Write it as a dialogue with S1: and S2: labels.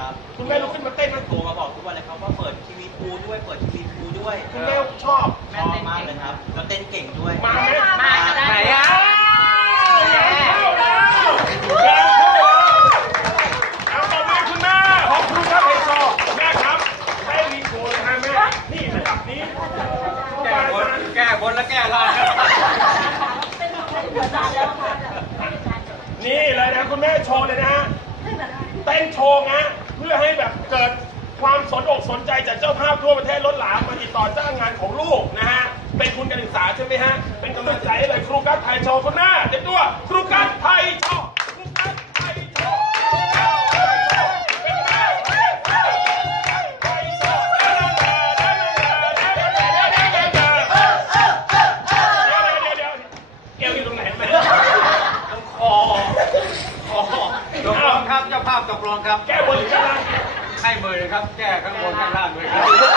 S1: ครับ
S2: คุณแม่ลุกขึ้นมาเต้นไหม
S1: โทรมาบอกทุกวันเลยครับว่าเปิดทีวีพูด้วยเปิดทีวีพูด้วย
S2: คุณแม่ชอบ
S1: ชอบมากเลยครับแล้วเต้นเก่งด้วย
S2: มาไหม
S3: มาไหนอ่ะ
S2: เอาต่อมาคุณแม่ขอบคุณครับไฮโซแม่ครับได้รีโกเลยฮะแม่นี่ระดับนี้
S4: แก้บนและแก้ล่างครับ
S2: นี่เลยนะคุณแม่โชว์เลยนะฮะเต้นโชว์นะเพื่อให้แบบเกิดความสนอกสนใจจากเจ้าภาพทั่วประเทศล้นหลามมาติดต่อจ้างงานของลูกนะฮะเป็นทุนการศึกษาใช่ไหมฮะเป็นกำลังใจให้เลยครูกัสไทยโชว์คุณแม่เต็มตัวครูกัสไทยโชว์ครูกัสไทยโชว์เอวอยู่ตรงไหนแม่
S4: ต้องคอตกลงครับเจ้าภาพตกลงครับ
S2: แก้บนหรือแก้ล่าง
S4: ให้มือเลยครับแก้ข้างบนข้างล่างเลยครับ